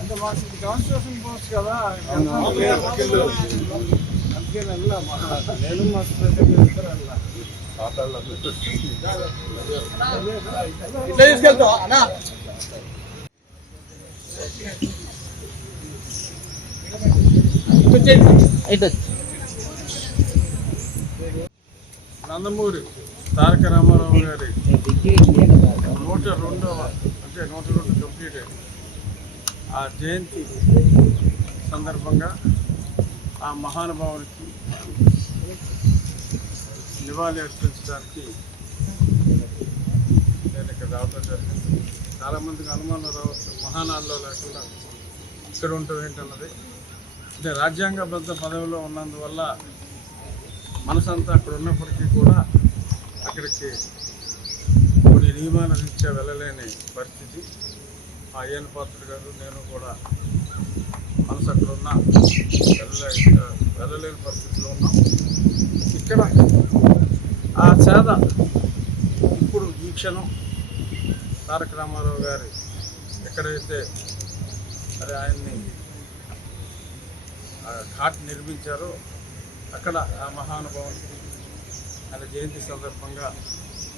అంటే మాకు constitution post కదా, అందుకే నేను మా తీసుకెళ్తాం అన్నా. నందమూరి తారక రామారావు గారి 102వ అంటే 102 కంప్లీట్ ఆ జయంతి సందర్భంగా ఆ మహానుభావునికి నివాళి అర్పించడానికి నేను ఇక్కడ రావడం జరిగింది. చాలామందికి అనుమానం రావచ్చు, మహానాడులో లేకుండా ఇక్కడ ఉండటం ఏంటన్నది. అంటే రాజ్యాంగబద్ధ పదవిలో ఉన్నందువల్ల మనసంతా అక్కడ ఉన్నప్పటికీ కూడా అక్కడికి కొన్ని నియమాల రీత్యా వెళ్ళలేని పరిస్థితి. ఆ అయ్యన్న పాత్ర గారు నేను కూడా మనసు అక్కడ ఉన్నా వెళ్ళలేని పరిస్థితిలో ఉన్నాం. ఇక్కడ ఆ సేద ఇప్పుడు ఈ క్షణం తారక రామారావు గారు ఎక్కడైతే మరి ఆయన్ని ఘాట్ నిర్మించారో అక్కడ ఆ మహానుభావునికి ఆయన జయంతి సందర్భంగా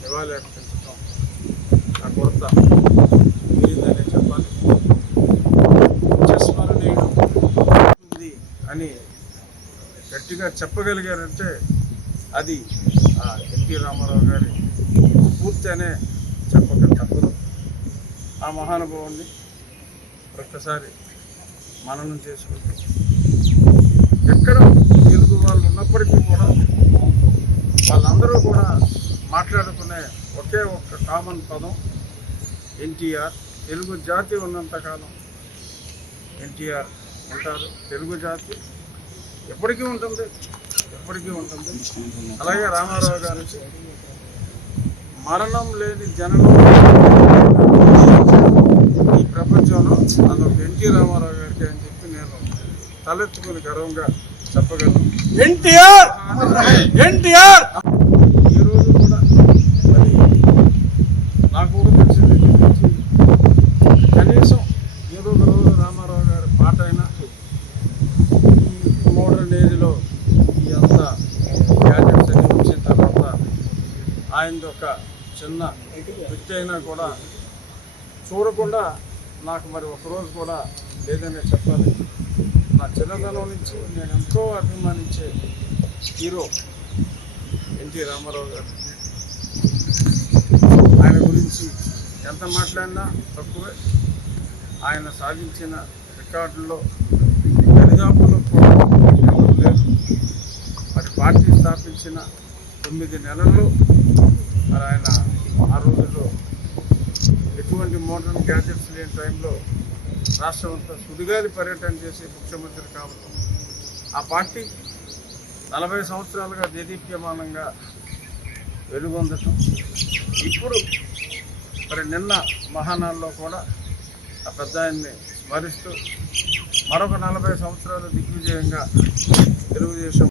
నివాళి అర్పించడం ఆ కొరత మీరిందని చెప్పాలి. చిరస్మరణీయుడు అని గట్టిగా చెప్పగలిగారంటే అది ఎన్టీ రామారావు గారి పూర్తి అనే చెప్పక తప్పదు. ఆ మహానుభావుని ఒక్కసారి మననం చేసుకుంటూ ఎక్కడ తెలుగు వాళ్ళు ఉన్నప్పటికీ కూడా వాళ్ళందరూ కూడా మాట్లాడుకునే ఒకే ఒక్క కామన్ పదం ఎన్టీఆర్. తెలుగు జాతి ఉన్నంతకాలం ఎన్టీఆర్ ఉంటారు. తెలుగు జాతి ఎప్పటికీ ఉంటుంది. అలాగే రామారావు గారికి మరణం లేని జననం ఈ ప్రపంచంలో అదొక ఎన్టీ రామారావు గారికి అని చెప్పి నేను తలెత్తుకుని గర్వంగా చెప్పగలను. ఎన్టీఆర్ ఈరోజు కూడా మరి నాకు కూడా తెలిసింది కనీసం ఏదో ఒక రోజు రామారావు గారి పాట అయినా ఈ మోడర్న్ ఏజ్లో ఈ అంతా గ్యాజెట్స్ అని వచ్చిన తర్వాత ఆయనది ఒక చిన్న వ్యక్తి అయినా కూడా చూడకుండా నాకు మరి ఒకరోజు కూడా లేదనే చెప్పాలి. నా చిన్నతనం నుంచి నేను ఎంతో అభిమానించే హీరో ఎన్టీ రామారావు గారు. ఆయన గురించి ఎంత మాట్లాడినా తక్కువే. ఆయన సాధించిన రికార్డుల్లో దరిదాపుల్లో కూడా ఎవరు లేరు. మరి పార్టీ స్థాపించిన 9 నెలల్లో మరి ఆయన ఆ రోజుల్లో ఎటువంటి మోడర్న్ గ్యాజెట్స్ లేని టైంలో రాష్ట్రం అంతా సుడిగాలి పర్యటన చేసి ముఖ్యమంత్రి కావడం, ఆ పార్టీ 40 సంవత్సరాలుగా దేదీప్యమానంగా వెలుగొందటం, ఇప్పుడు మరి నిన్న మహానాడులో కూడా ఆ పెద్ద ఆయన్ని స్మరిస్తూ మరొక 40 సంవత్సరాలు దిగ్విజయంగా తెలుగుదేశం